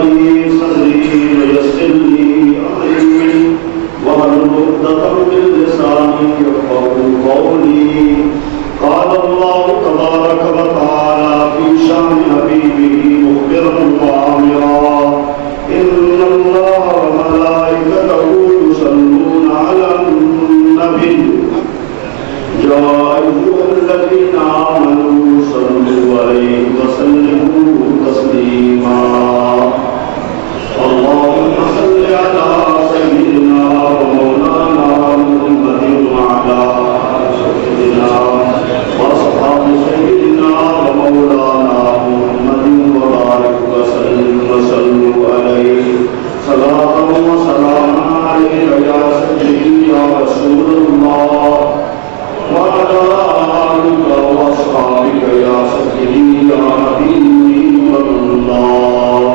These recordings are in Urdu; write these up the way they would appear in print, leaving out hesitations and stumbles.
لي صدري ويسر لي أمري واحلل عقدة من لساني يفقهوا قولي. قال الله تبارك وتعالى في شأن حبيبه مخبرا وعامرا: إن الله وملائكته يصلون على النبي يا أيها الذين آمنوا صلوا عليه وسلموا تسليما. اللهم صل على سيدنا ومولانا محمد وعلى سيدنا وأصحاب سيدنا ومولانا محمد وبارك وسلم وصلوا عليه صلاة وسلاما عليك يا سيدي يا رسول الله وعلى آلك وأصحابك يا سيدي يا حبيبي الله.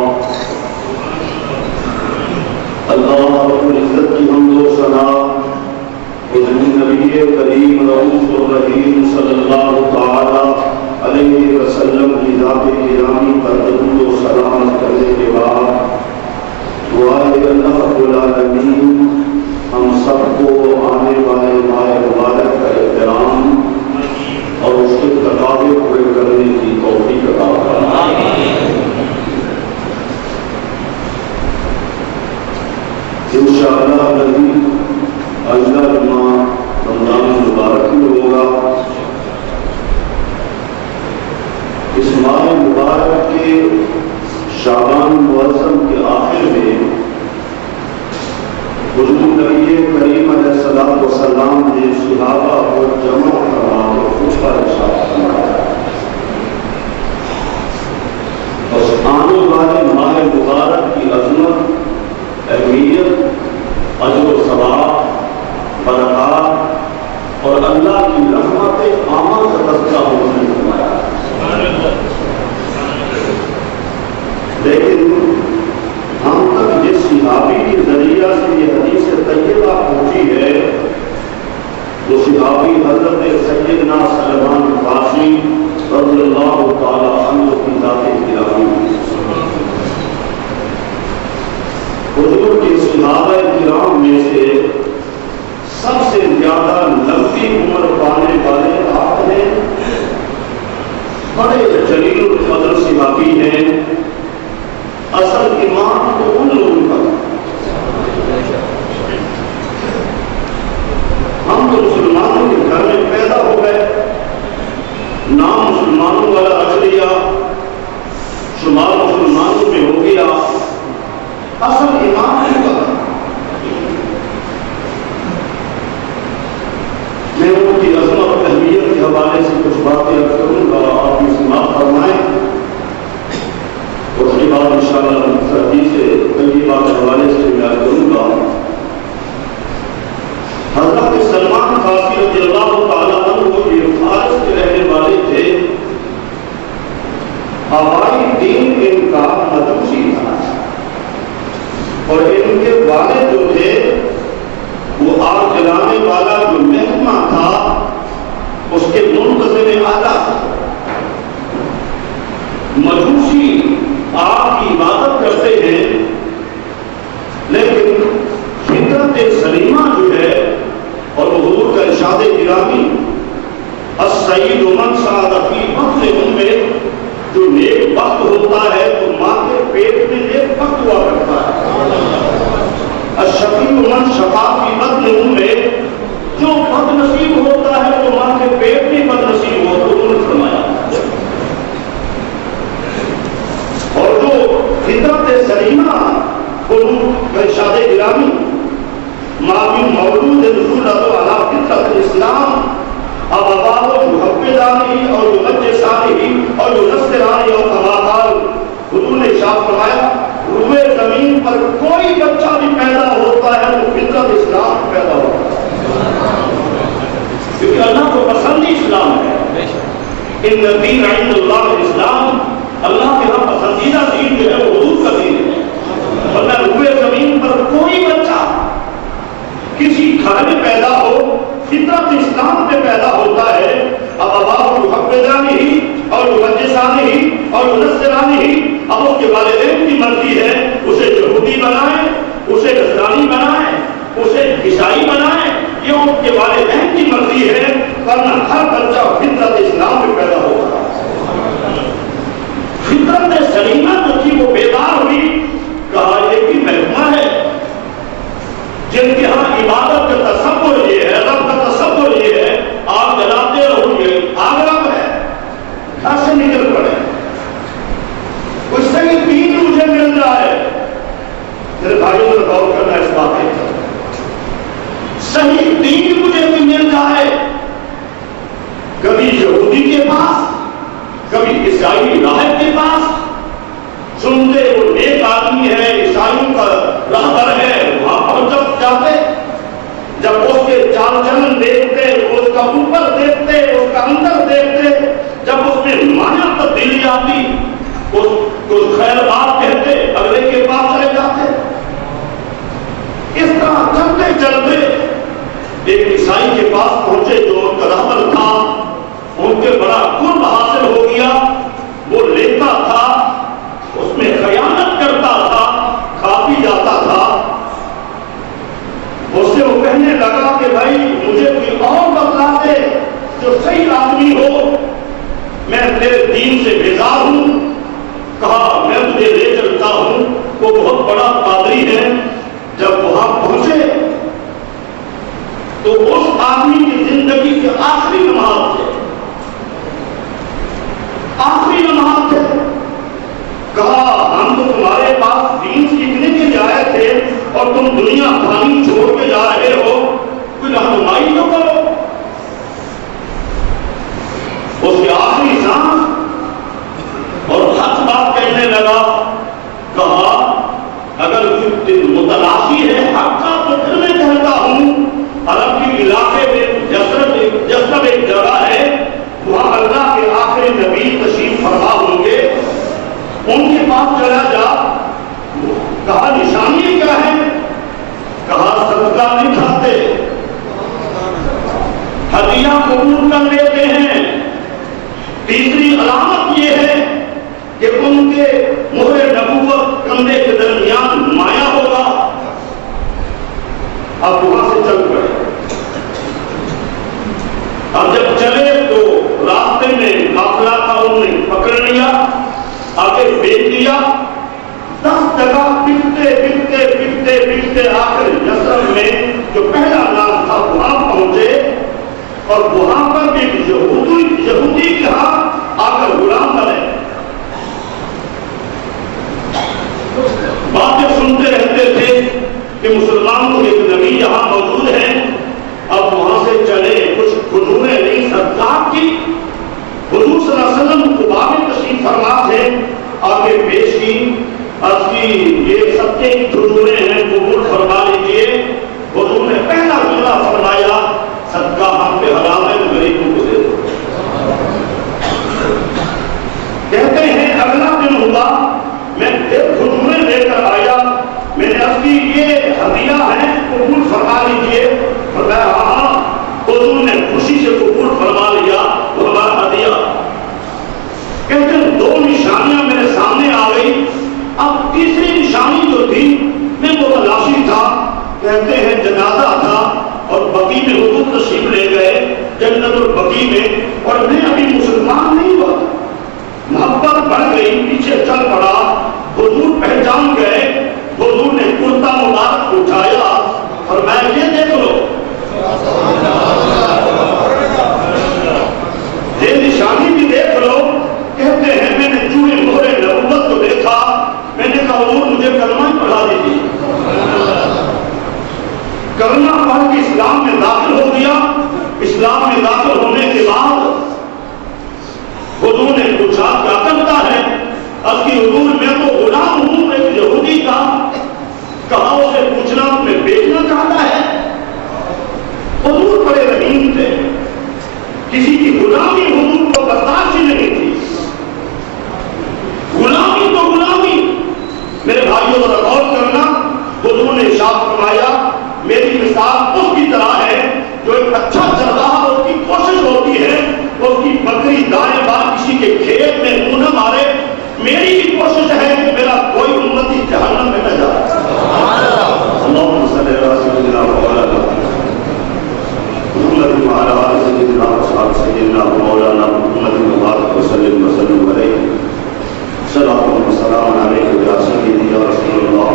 اللہ رب العزت کی حمد و ثنا حضور نبی کریم رؤوف الرحیم صلی اللہ تعالی علیہ وسلم کی ذات گرامی پر درود و سلام کرنے کے بعد دعائے اللہ رب العالمین ہم سب کو آنے والے ماہ مبارک کا احترام اور اس کے تقاضے پورے کرنے کی توفیق عطا فرمائے. انشاءاللہ العزیز اگلا جمعہ رمضان مبارک میں ہوگا. اس ماہ مبارک کے شعبان معظم کے آخر میں حضور نبی کریم علیہ الصلوۃ والسلام نے صحابہ کو جمع کرا اور خطبہ ارشاد فرمایا. بس آنے والے ماہ مبارک کی عظمت، اہمیت، اجر و ثواب، برکات اور اللہ کی رحمت عامہ کا تذکرہ حضور نے فرمایا. لیکن ہم تک جس صحابی کے ذریعہ سے یہ حدیث طیبہ پہنچی ہے وہ صحابی حضرت سیدنا سلمان فارسی رضی اللہ تعالی عنہ کی ذات گرامی. حضور کے صحابہ کرام میں سے سب سے زیادہ لمبی عمر پانے والے آپ ہیں، بڑے جلیل القدر صحابی ہیں. اصل ایمان تو ان لوگوں کا، ہم تو مسلمانوں کے گھر میں پیدا ہو گئے، نام مسلمانوں والا رکھ لیا، شمار مسلمانوں میں ہو گیا، اصل ایمان نہیں پتا. میں ان کی عظمت اور اہمیت کے حوالے سے کچھ باتیں کروں گا، آپ بھی سماعت فرمائیں. اس کے بعد انشاءاللہ حدیث طیبہ کے حوالے سے میں کروں گا. حضرت سلمان فارسی رضی اللہ تعالیٰ عنہ یہ فارس کے رہنے والے تھے. ہوائی دین ان کا مجوسی تھا اور ان کے والد جو تھے وہ آگ جلانے والا جو محکمہ تھا اس کے منتظر اعلیٰ تھا. مجوسی آپ کی عبادت کرتے ہیں لیکن فطرت سلیمہ جو ہے اور حضور کا ارشاد گرامی السعید من سعد فی بطن امہ، جو نیک وقت ہوتا ہے تو ماں کے پیٹ میں نیک وقت ہوا کرتا ہے. الشقی من شقا فی بطن امہ، جو بد نصیب ہوتا ہے تو ماں کے پیٹ میں بد نصیب ہو. حضور نے فرمایا اور جو فطرت سلیمہ ارشاد گرامی ما من مولود یولد علی فطرت الاسلام ابواه یحودانہ اور یمجسانہ اور ینصرانہ اور کما قال. حضور نے ارشاد فرمایا روئے زمین پر کوئی بچہ بھی پیدا ہوتا ہے تو فطرت اسلام پیدا ہوتا ہے، کیونکہ اللہ کو پسند ہی اسلام ہے. ان الدین عند اللہ الاسلام، اللہ کے ہاں پسندیدہ دین جو ہے وہ حضور کا دین ہے. ورنہ روئے زمین پر کوئی بچہ کسی گھر میں پیدا ہو فطرت اسلام پہ پیدا ہوتا ہے. اب اباہ یحودانہ اور یمجسانہ اور ینصرانہ، اب اس کے والدین کی مرضی ہے اسے یہودی بنائیں، اسے نصرانی بنائیں، اسے عیسائی بنائیں، یہ ان کے والدین کی مرضی ہے، ورنہ ہر بچہ فطرت اسلام میں پیدا ہوگا۔ فطرت سلیمہ جو تھی وہ بیدار ہوئی، کہا یہ بھی محکمہ ہے جن کے ہاں عبادت کا تصور یہ ہے، رب کا تصور یہ ہے، آگ جلاتے رہو گے، آگ رب ہے، گھر سے نکل پڑے، کوئی صحیح دین مجھے مل رہا ہے۔ میرے بھائیوں کو غور کرنا اس بات ہے، صحیح دین مجھے بھی مل رہا ہے، کبھی یہودی کے پاس، کبھی عیسائی راہب کے پاس، سنتے وہ نیک آدمی ہے، عیسائیوں کا راہبر ہے، وہاں پہنچ جاتے، جب اس کے چال چلن دیکھتے، اس کا اوپر دیکھتے، اس کا اندر دیکھتے، جب اس میں مانا تبدیلی آتی، اس خیر بات کہتے، اگلے کے پاس چلے جاتے۔ اس طرح چلتے چلتے ایک عیسائی کے پاس پہنچے جو ان کا راہبر تھا، ان کے بڑا قرب حاصل ہو گیا، وہ لیتا تھا، اس میں خیانت کرتا تھا، کھا پی جاتا تھا۔ اس سے وہ کہنے لگا کہ بھائی مجھے کوئی اور بتلا دے جو صحیح آدمی ہو، میں تیرے دین سے بیزار ہوں۔ کہا میں تجھے لے چلتا ہوں، وہ بہت بڑا پادری ہے۔ جب وہاں پہنچے تو اس آدمی کی زندگی کے آخری لمحات تھے، آخری لمحات تھے۔ کہا ہم تو تمہارے پاس دین سیکھنے کے لیے آئے تھے اور تم دنیا پانی چھوڑ کے جا رہے ہو، کوئی رہنمائی تو کرو۔ اس کے آخری سانس اور حق بات کہنے لگا، کہا اگر متلاشی ہے حق کا تو پھر میں کہتا ہوں، عرب کے علاقے میں یثرب ایک جگہ ہے، وہاں اللہ کے آخری نبی تشریف فرما ہوں گے، ان کے پاس چلا جا۔ کہا نشانی کیا ہے؟ کہا صدقہ نہیں کھاتے، ہدیہ قبول کر لیتے ہیں۔ تیسری علامت یہ ہے کہ ان کے مہر نبوت کندھے کے درمیان مایا ہوگا۔ اب وہاں سے چل پڑے۔ اب جب چلے تو راستے میں قافلہ تھا، انہوں نے پکڑ لیا، آگے بیچ دیا۔ 10 جگہ پھرتے پھرتے پھرتے پھرتے آخر یثرب میں جو پہلا نام تھا وہاں پہنچے، اور وہاں پر بھی یہودی کے ہاں آ کر غلام بنے۔ باتیں سنتے رہتے تھے کہ مسلمانوں کے ایک نبی یہاں موجود ہیں، اب وہاں سے چلے۔ کچھ حضور نے نہیں صدقات کی، حضور صلی اللہ علیہ وسلم قباء میں تشریف فرما تھے، آگے پیش کی، عرض کی یہ سب کے حضوریں ہیں، قبول فرما لیجیے۔ حضور نے پہلا جملہ فرمایا، صدقہ ہم پہ حرام ہے، غریبوں کو دے دو۔ کہتے ہیں اگلا دن ہوا، میں پھر حضوریں لے کر آیا، میں نے عرض کی یہ ہدیہ ہے، قبول فرما لیجیے۔ فرمایا ہاں۔ حضور نے خوشی سے قبول فرما لیا، وہ ہمارا ہدیہ۔ کہتے ہیں 2 نشانیاں میرے سامنے آ گئی۔ اب تیسری نشانی جو تھی میں متلاشی تھا، کہتے ہیں جنازہ تھا اور بقی میں حضور تشریف لے گئے، جنت البقی میں، اور میں ابھی مسلمان نہیں ہوا، محبت بڑھ گئی، پیچھے چل پڑا۔ حضور پہچان گئے، حضور نے کرتا مبارک اٹھایا، فرمایا یہ دیکھ لو، یہ نشانی بھی دیکھ لو۔ کہتے ہیں میں نے چوہے مہرے نبوت کو دیکھا، میں نے کہا حضور مجھے کلمہ ہی پڑھا دیجیے۔ کلمہ پڑھ کے اسلام میں داخل ہو گیا۔ اسلام میں داخل ہونے کے بعد حضور نے پوچھا کیا کرتا ہے؟ عرض کی حضور میں تو غلام ہوں ایک یہودی کا۔ کہا اسے پوچھنا تمہیں بیچنا چاہتا ہے؟ حضور بڑے رحیم تھے، کسی کی غلامی حضور کو برداشت ہی نہیں تھی۔ غلامی تو غلامی۔ میرے بھائیوں ذرا غور کرنا، حضور نے ارشاد فرمایا میری مثال اس کی طرح ہے جو ایک اچھا چرواہا، اس کی کوشش ہوتی ہے اس کی بکری دائیں بائیں کسی کے کھیت میں منہ نہ مارے۔ میری بھی کوشش ہے وعلى آل سيدنا وأصحاب سيدنا مولانا محمد وبارك وسلم عليه صلاة وسلام عليك يا سيدي يا رسول الله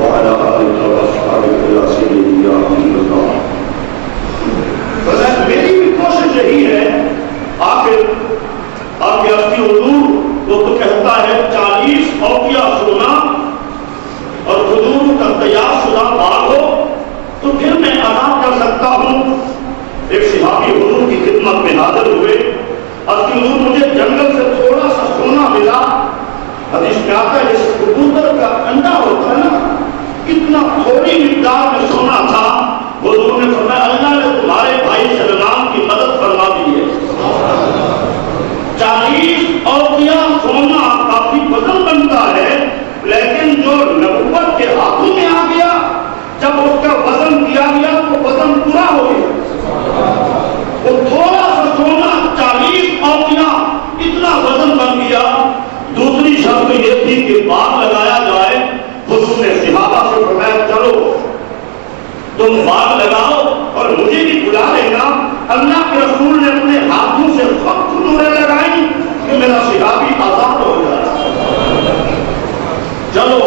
وعلى آلك وأصحابك يا سيدي يا حبيب الله. میری بھی کوشش یہی ہے آخر آپ کے اصلی حضور وہ تو کہتا ہے 40 اوقیہ سونا اور حضور کا تیار شدہ باغ ہو تو پھر میں ادا کر سکتا ہوں. ایک صحابی حضور کی خدمت میں حاضر ہوئے. اصلی حضور مجھے جنگل سے تھوڑا سا سونا ملا. حدیث میں آتا ہے جیسے کبوتر کا انڈا ہوتا ہے نا اتنا تھوڑی مقدار میں سونا تھا. حضور نے فرمایا اللہ نے تمہارے بھائی سلمان کی مدد فرما دی ہے. 40 اوقیہ سونا کافی وزن بنتا ہے لیکن جو نبوت کے ہاتھوں میں آ گیا جب اس کا وزن کیا گیا تو وزن پورا ہو گیا. وہ تھوڑا سا سونا 40 اوقیہ اتنا وزن بن گیا. دوسری شرط یہ تھی کہ باغ لگایا جائے. حضور نے صحابہ سے فرمایا چلو تم باغ لگاؤ اور مجھے بھی بلا لینا. اللہ کے رسول نے اپنے ہاتھوں سے وقت نورے لگائی کہ میرا صحابی آزاد ہو جائے. چلو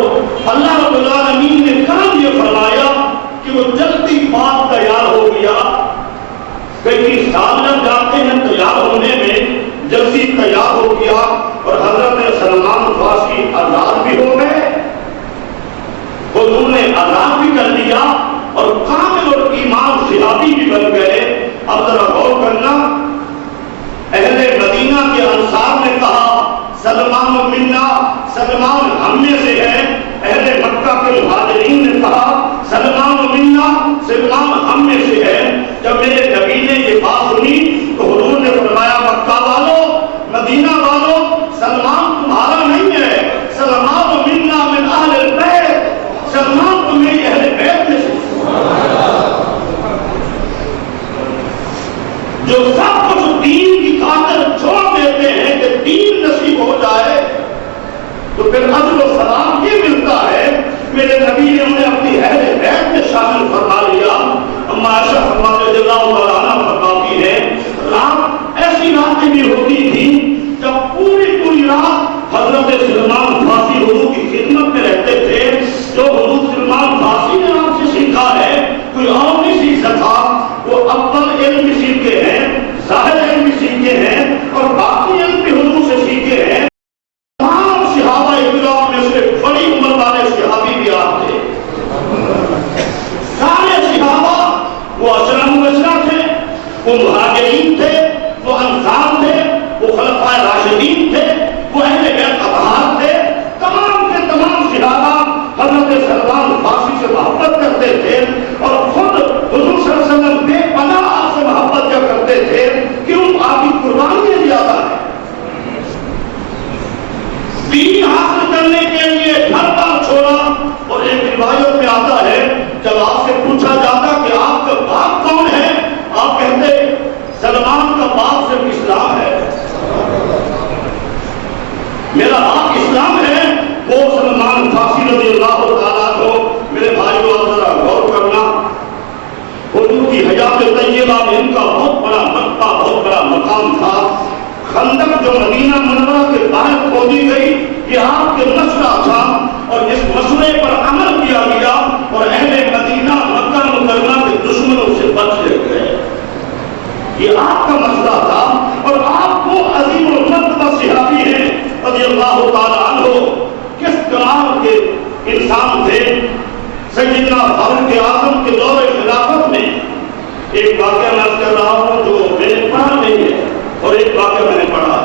اللہ رب العالمین نے کرم یہ فرمایا کہ وہ جلدی باغ تیار ہو گیا. کئی سال جب جاتے ہیں تیار ہونے میں جلدی تیار ہو گیا اور حضرت سلمان فارسی آزاد بھی ہو گئے. حضور نے آزاد بھی کر دیا اور کامل اور ایمان صحابی بھی بن گئے. اب ذرا غور کرنا اہل مدینہ کے انصار نے کہا سلمان منا سلمان ہم میں سے ہے. اہل مکہ کے مہاجرین نے کہا سلمان منا سلمان ہم میں سے ہے. جب میرے نبی نے یہ بات سنی تو حضور نے فرمایا مکہ والو مدینہ والو سلمان تمہارا نہیں ہے. سلمان منا من اہل البیت. سلمان تو میری اہل بیت میں سے جو سب کچھ دین کی خاطر چھوڑ دیتے ہیں کہ دین نصیب ہو جائے تو پھر اجر و ثواب یہ ملتا ہے. میرے نبی نے انہیں اپنی اہل بیت میں شامل فرما لیا. اما عائشہ رضی اللہ تعالیٰ عنہا فرماتی ہے رات ایسی راتیں بھی ہوتی تھی جب پوری رات حضرت سلمان فارسی حضور کی خدمت میں رہتے تھے. جو حضور سلمان فارسی نے آپ سے سیکھا ہے کوئی اور نہیں سیکھ سکا. وہ اول علم بھی سیکھے ہیں ظاہر علم بھی سیکھے ہیں اور باقی علم بھی حضور سے سیکھے ہیں. تمام صحابہ اکرام میں سے بڑی عمر والے صحابی بھی آپ تھے. سارے صحابہ وہ اشرا مبشرہ تھے وہ مہاجرین تھے وہ انصار تھے وہ خلفائے راشدین تھے وہ اہل بیت اطہار تھے. تمام کے تمام صحابہ حضرت سلمان فارسی سے محبت کرتے تھے اور خود حضور صلی اللہ علیہ وسلم بے پناہ آپ سے محبت کیا کرتے تھے. کیوں؟ آپ کی قربانیاں زیادہ ہیں. دین حاصل کرنے کے لیے گھر بار چھوڑا. اور ایک روایت میں آتا ہے جب آپ سے پوچھا جاتا کہ آپ کا باپ کون ہے آپ کہتے سلمان کا باپ صرف اسلام ہے. میرا باپ اسلام ہے. وہ سلمان فارسی رضی اللہ تعالیٰ کو میرے بھائیوں ذرا غور کرنا. حضور کی حیات طیبہ میں ان کا بہت بڑا مقام بہت بڑا مقام تھا. خندق جو مدینہ منورہ کے باہر کھودی گئی یہ آپ کے مسئلہ تھا اور اس مسئلے پر عمل کیا گیا اور اہل مدینہ مکہ مکرمہ کے دشمنوں سے بچ گئے. یہ آپ کا مسئلہ تھا اور آپ کو عظیم المرتبہ صحابی ہیں رضی اللہ تعالیٰ عنہ. کس کمال کے انسان تھے. سیدنا فاروق اعظم کے دور خلافت میں ایک واقعہ میں کر رہا ہوں جو میں نے پڑھا نہیں ہے اور ایک واقعہ میں نے پڑھا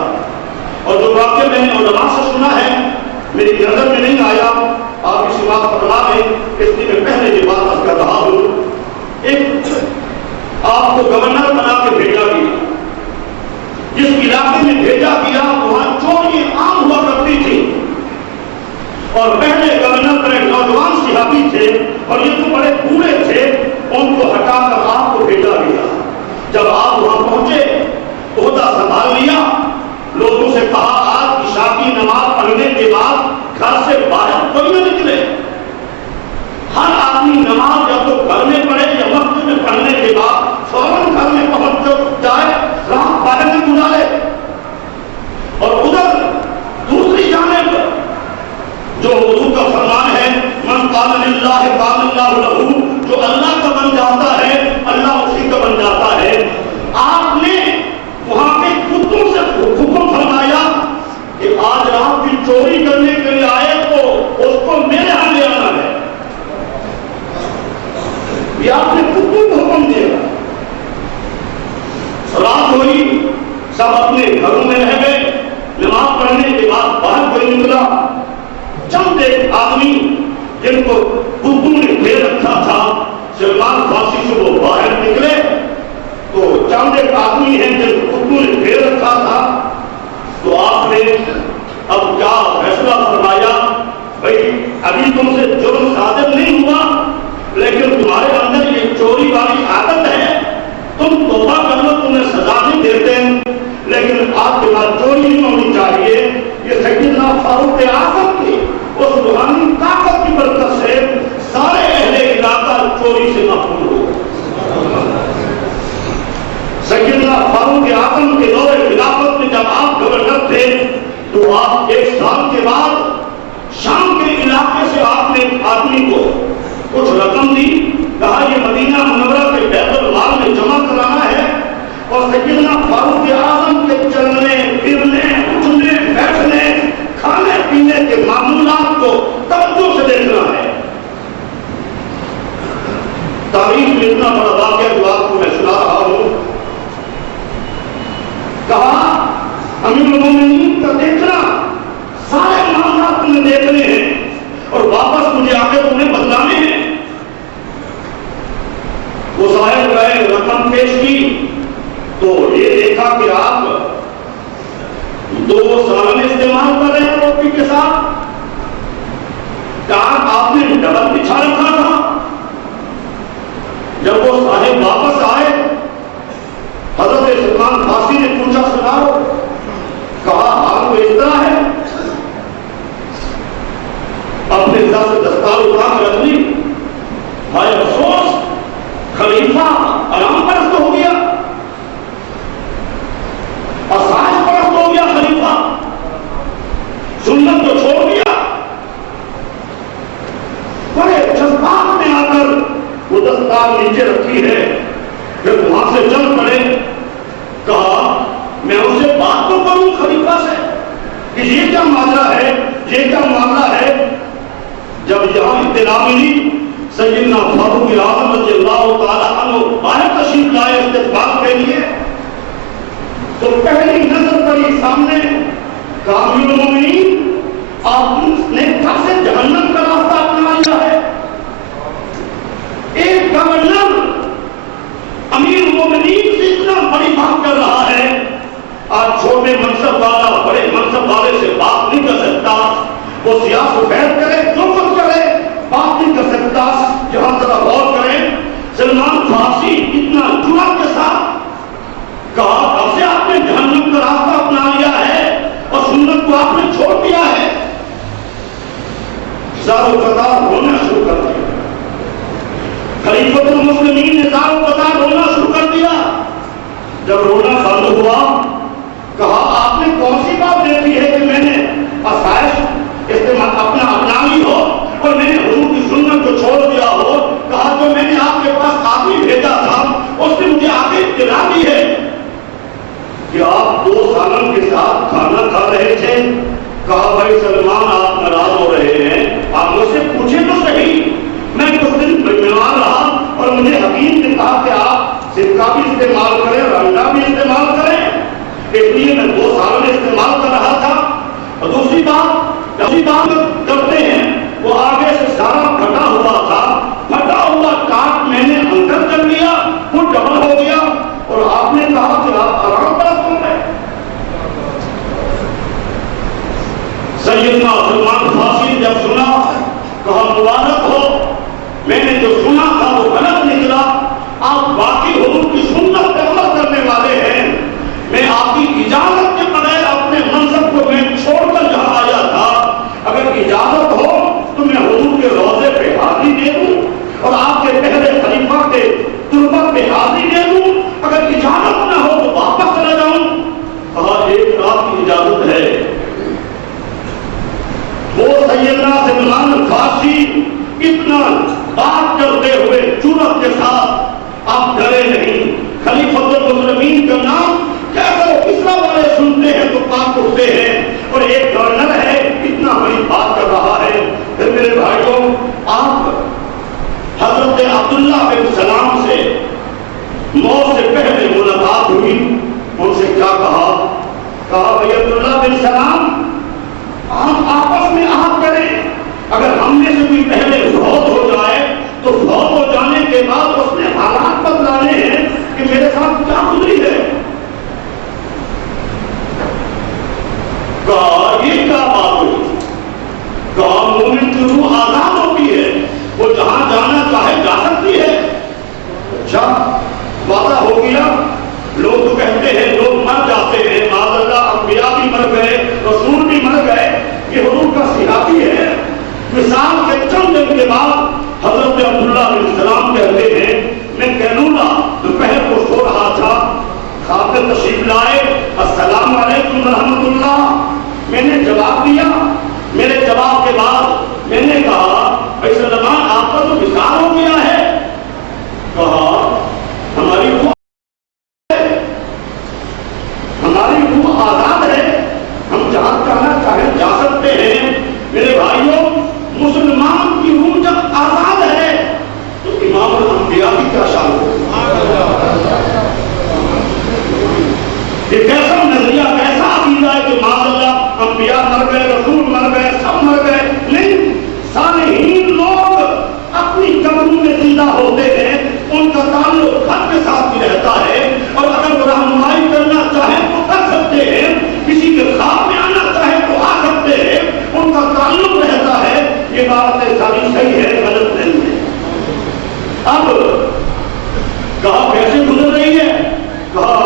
اور جو واقعہ میں نے علماء سے سنا ہے میری نظر میں نہیں آیا. آپ اسی بات فرما دیں اس لیے میں پہلے یہ بات کر رہا ہوں. ایک آپ کو گورنر بنا کے بھیجا گیا. جس علاقے میں بھیجا گیا وہاں چوری عام ہوا کرتی تھی اور پہلے گورنر بڑے نوجوان صحابی تھے اور یہ تو بڑے بوڑھے تھے. ان کو ہٹا کر آپ کو بھیجا گیا. جب آپ وہاں پہنچے عہدہ سنبھال لیا. لوگوں سے کہا آج عشاء کی نماز پڑھنے کے بعد گھر سے باہر کوئی نہ نکلے. ہر آدمی نماز یا تو گھر میں پڑھے یا مسجد میں پڑھنے کے بعد فوراً اپنے گھروں میں رہ گئے. نماز پڑھنے کے بعد باہر کوئی نکلا. چند ایک آدمی جن کو کتوں نے گھیر رکھا تھا, سلمان فارسی سے وہ باہر نکلے تو چند ایک آدمی ہیں جن کو کتوں نے گھیر رکھا تھا. تو آپ نے اب کیا فیصلہ فرمایا, بھائی ابھی تم سے جرم صادر نہیں ہوا لیکن تمہارے اندر یہ چوری والی عادت ہے, تم توبہ کر لو, تمہیں سزا نہیں دیتے لیکن آپ کے بعد چوری نہیں ہونی چاہیے. یہ سیدنا فاروق اعظم کی اس روحانی طاقت کی برکت سے سارے اہل علاقہ چوری سے محفوظ ہو. سیدنا فاروق اعظم کے دور خلافت میں جب آپ گورنر تھے تو آپ 1 سال کے بعد شام کے علاقے سے آپ نے آدمی کو کچھ رقم دی, کہا یہ مدینہ منورہ کے بیت المال میں جمع کرانا ہے اور سیدنا فاروق اعظم کے چلنے پھرنے اٹھنے بیٹھنے کھانے پینے کے معمولات کو توجہ سے دیکھنا ہے. تاریخ میں اتنا بڑا واقعہ جو آپ کو میں سنا رہا ہوں. کہا امیر المومنین کا دیکھنا, سارے معاملات تمہیں دیکھنے ہیں اور واپس مجھے آ کے تمہیں بدلانے ہیں. وہ صاحب گئے, رقم پیش کی تو یہ دیکھا کہ آپ 2 سالن استعمال کر رہے ہیں روٹی کے ساتھ. کہا آپ نے ڈبل بچھا رکھا تھا. جب وہ صاحب واپس آئے حضرت سلمان فارسی نے پوچھا سناؤ, کہا حال کو اس طرح ہے. اپنے ساتھ سے دستار اٹھا کر رکھ لی. ہائے افسوس, خلیفہ آرام پرست ہو گیا, آسائش پرست ہو گیا خلیفہ, سنت کو چھوڑ دیا. بڑے جذبات میں آ کر وہ دستار نیچے رکھی ہے, پھر وہاں سے چل پڑے. کہا میں اسے بات تو کروں خلیفہ سے کہ یہ کیا معاملہ ہے, یہ کیا معاملہ ہے. جب یہاں اطلاع ملی سیدنا فاروق اعظم رضی اللہ تعالیٰ عنہ باہر تشریف لائے استقبال کے لیے, تو پہلی نظر پڑی سامنے. کہا امیر المومنین آپ نے کب سے جہنم کا راستہ اپنا لیا ہے. ایک گورنر امیر المومنین سے اتنا بڑی بات کر رہا ہے, آج چھوٹے منصب والا بڑے منصب والے سے بات نہیں کر سکتا. وہ سیاست و بیعت کرے, جو کچھ کرے, بات نہیں کر سکتا. جہاں ذرا غور کریں, سلمان فارسی اتنا جرأت کے ساتھ کہا اب سے آپ نے جہنم کا راستہ اپنا لیا ہے اور سنت کو آپ نے چھوڑ دیا ہے. زارو قطار رونا شروع کر دیا. خلیفۃ المسلمین نے زارو قطار رونا شروع کر دیا. جب رونا بند ہوا کہا آپ نے کون سی بات دیکھی ہے کہ میں نے آسائش استعمال اپنا اپنا لی ہو اور میں نے حضور کی سنت کو چھوڑ دیا ہو. کہا جو میں نے آپ کے پاس آدمی بھیجا تھا اس نے مجھے آگے اطلاع دی ہے کہ آپ 2 سالن کے ساتھ کھانا کھا رہے تھے. کہا بھائی سلمان آپ ناراض ہو رہے ہیں, آپ مجھ سے پوچھیں تو صحیح. میں کچھ دن بیمار رہا اور مجھے حکیم نے کہا کہ آپ سرکہ بھی استعمال کریں اور انڈا بھی استعمال کریں, اس لیے میں 2 سالن استعمال کر رہا تھا. اور دوسری بات کرتے ہیں وہ آگے سے سارا پھٹا ہوا تھا, پھٹا ہوا کاٹ میں نے اندر کر لیا, وہ ڈبل ہو گیا اور آپ نے کہا کہ آپ آرام پرست ہو گئے. سیدنا سلمان فارسی جب سنا کہا مبارک ہو, میں نے جو سنا تھا وہ غلط نکلا. آپ باقی حضور کی سنت پہ عمل کرنے والے ہیں. میں آپ کی اجازت کے بغیر اپنے منصب کو میں چھوڑ کر جہاں آیا تھا, اگر اجازت ہو تو میں حضور کے روضے پہ حاضری دے دوں اور آپ کے پہلے خلیفہ کے تربت پہ حاضری دے دوں. اگر اجازت نہ ہو تو واپس چلا جاؤں. کہا 1 رات کی اجازت ہے. وہ سیدنا سلمان فارسی اتنا بات کرتے ہوئے جرأت کے ساتھ آپ ڈرے نہیں. خلیفۃ المسلمین کا نام جیسے وہ کسرا والے سنتے ہیں تو پاک اٹھتے ہیں, اور ایک گورنر ہے اتنا بڑی بات کر رہا ہے. پھر میرے بھائیوں, آپ حضرت عبداللہ بن سلام سے موت سے پہلے ملاقات ہوئی. ان سے کیا کہا کہا بھائی عبداللہ بن سلام آپ آپس میں عہد کریں، اگر ہم میں سے کوئی پہلے فوت ہو جائے تو فوت ہو جانے کے بعد اس نے حالات بدلانے ہیں کہ میرے ساتھ کیا گزری ہے۔ کہا یہ کیا بات ہوئی؟ کہا مومن کی روح آزاد ہوتی ہے، وہ جہاں جانا چاہے جا سکتی ہے۔ اچھا وعدہ ہو گیا؟ لوگ تو کہتے ہیں لوگ مر جاتے ہیں، معاذ اللہ انبیاء بھی مر گئے، رسول بھی مر گئے، یہ حضور کا صحابی ہے۔ مثال کے چند دن کے بعد حضرت عبداللہ بن سلام کہتے ہیں میں کینولا دوپہر کو سو رہا تھا، خواب میں تشریف لائے، السلام علیکم ورحمۃ اللہ، میں نے جواب دیا۔ میرے جواب کے بعد میں نے کہا بھائی سلمان آپ کا تو وصال ہو گیا ہے۔ کہا ہماری روح آزاد ہے، ہم جہاں جانا چاہیں جا سکتے ہیں۔ میرے بھائیوں مسلمان کی روح جب آزاد ہے تو امام الانبیاء کی کیا شان ہو؟ یہ کیسا نظریہ، کیسا عقیدہ ہے کہ معاذ اللہ انبیاء مر گئے، رسول مر گئے، سب مر گئے؟ نہیں، صالحین لوگ اپنی قبروں میں زندہ ہوتے ہیں، ان کا تعلق حق کے ساتھ بھی رہتا ہے، اور اگر وہ رہنمائی کرنا چاہیں تو کر سکتے ہیں، کسی کے خواب میں آنا چاہیں تو آ سکتے ہیں، ان کا تعلق رہتا ہے۔ یہ بات ساری صحیح ہے، غلط نہیں ہے۔ اب کہا کیسے گزر رہی ہے؟ کہا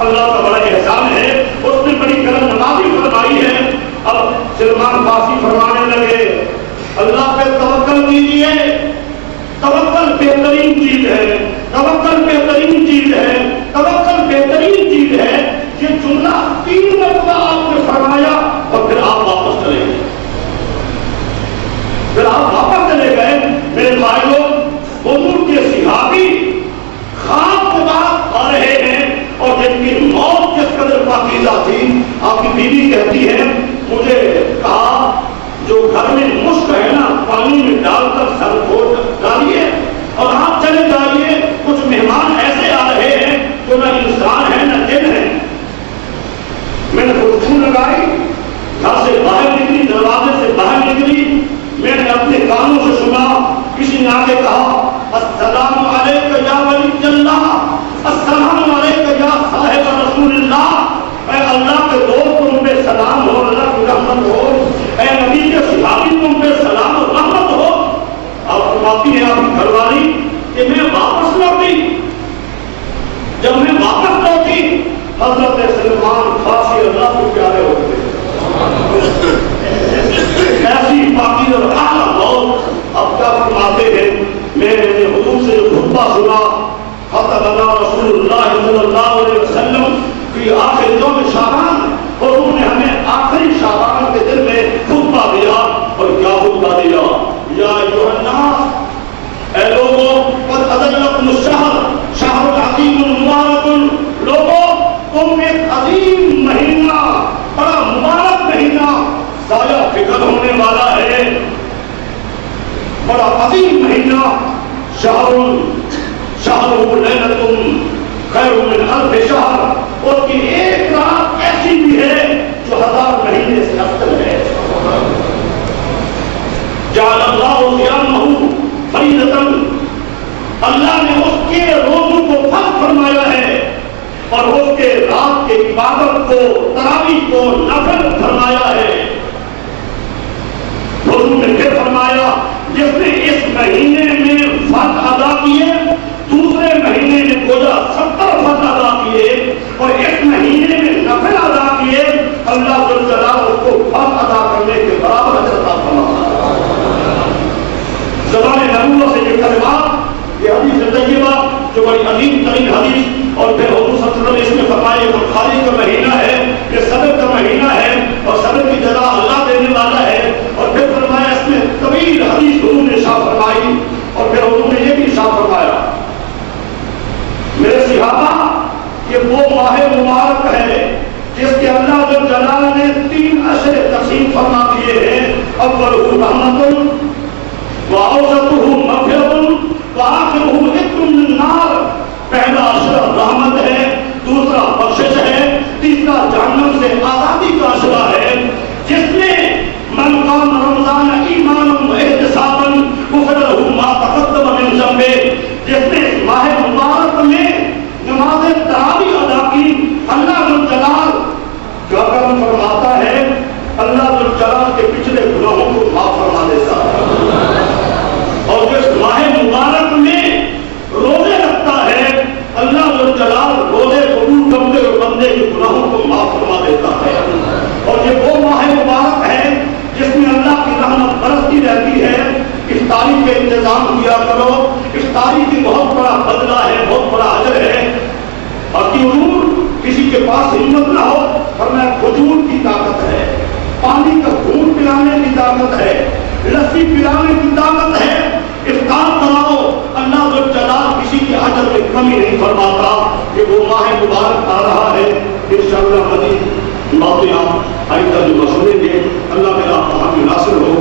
اللہ کا بڑا احسان ہے، اس نے بڑی کرم نوازی فرمائی ہے۔ اب سلمان فارسی فرمانے لگے اللہ پہ توکل کیجیے، توکل بہترین چیز ہے، توکل بہترین چیز ہے، توکل بہترین چیز ہے۔ یہ جملہ 3 مرتبہ آپ نے فرمایا اور پھر آپ واپس چلے گئے، پھر آپ واپس چلے گئے۔ میرے بھائیوں حضور کے صحابی خواب کے بعد آ رہے ہیں، اور جن کی موت جس قدر پاکیزہ تھی، آپ کی بیوی کہتی ہے مجھے کہا جو گھر میں مشک ہے نا پانی میں ڈال کر سر کو ڈالیے اور آپ چلے جائیے، کچھ مہمان ایسے آ رہے ہیں جو نہ انسان ہے نہ جن ہے۔ میں نے خوشبو لگائی، گھر سے باہر نکلی، دروازے سے باہر نکلی، میں نے اپنے کانوں سے سنا کسی نے آگے کہا السلام علیکم یا ولی اللہ، السلام علیکم یا صاحب رسول اللہ، اے اللہ کے دوست تم پہ سلام ہو، اللہ کی رحمت ہو، اے نبی کے صحابی تم پہ سلام و رحمت ہو۔ آپ فرماتی ہیں آپ کی گھر والی کہ میں واپس لوٹی، جب میں واپس لوٹی حضرت سلمان فارسی اللہ کو پیارے ہوتے ایسی پاکی اور اعلیٰ موت۔ اب کیا فرماتے ہیں میں نے حضور سے جو خطبہ سنا خطبنا رسول اللہ صلی اللہ علیہ وسلم کی آخر یوم شعبان، حضور نے ہمیں آخری شعبان کے دن میں خطبہ دیا، اور کیا خطبہ دیا؟ یا ایھا الناس، اے لوگوں قد اضلکم الشہر شہر عظیم مبارک، لوگوں تم ایک عظیم مہینہ، بڑا مبارک مہینہ ضائع فکر ہونے والا ہے، بڑا عظیم مہینہ، شہر لیلۃ خیر من الف شہر، اور کی ایک رات ایسی بھی ہے جو 1000 مہینے سے افضل ہے۔ جعل اللہ صیامہ فریضۃ، اللہ نے اس کے روزوں کو فرض فرمایا ہے، اور اس کے رات کے عبادت کو تراویح کو نفل فرمایا ہے۔ حضور نے پھر فرمایا جس نے اس مہینے میں فرض ادا کیے، دوسرے مہینے میں گویا 70 فرض ادا کیے، اور اس مہینے میں نفل ادا کیے، اللہ جل جلالہ اس کو فرض ادا کرنے کے برابر اجر عطا فرماتا ہے۔ زبان نبوت سے یہ کلمات، یہ حدیث طیبہ جو بڑی عظیم ترین حدیث، اور پھر حضور صلی اللہ علیہ وسلم اس میں فرمائے یہ بخاری کا مہینہ ہے، یہ صبر کا مہینہ ہے، اور صبر کی جزا اللہ دینے والا ہے، اور پھر فرمایا اس میں طویل حدیث حضور نے ارشاد فرمائی، اور پھر حضور نے یہ بھی ارشاد فرمایا میرے صحابہ یہ وہ ماہ مبارک ہے جس کے اللہ جل جلالہ نے 3 اشرے تقسیم فرما دیے ہیں، اولہ رحمۃ واوسطہ مغفرۃ وآخرہ عتق من النار، پہلا اشرہ رحمت ہے، دوسرا بخشش ہے، تیسرا جہنم جلال روزے قبول کرتے ہوئے بندے کے گناہوں کو معاف فرما دیتا ہے. اور یہ وہ ماہ مبارک ہے جس میں اللہ کی رحمت برستی رہتی ہے. افطاری کے انتظام کیا کرو. افطاری کی بہت بڑا بدلہ ہے, بہت بڑا اجر ہے. اور ضرور کسی کے پاس ہمت نہ ہو, فرمایا کھجور کی طاقت ہے, پانی کا گھونٹ پلانے کی طاقت ہے, لسی پلانے کی طاقت ہے. افطار کراؤ, اللہ ذو جلال کسی کے اجر میں کمی نہیں فرماتا. یہ وہ ماہ مبارک آ رہا ہے. انشاءاللہ مزید باتیں آپ آئندہ جو سنیں گے. اللہ میرا حامی ناصر ہو.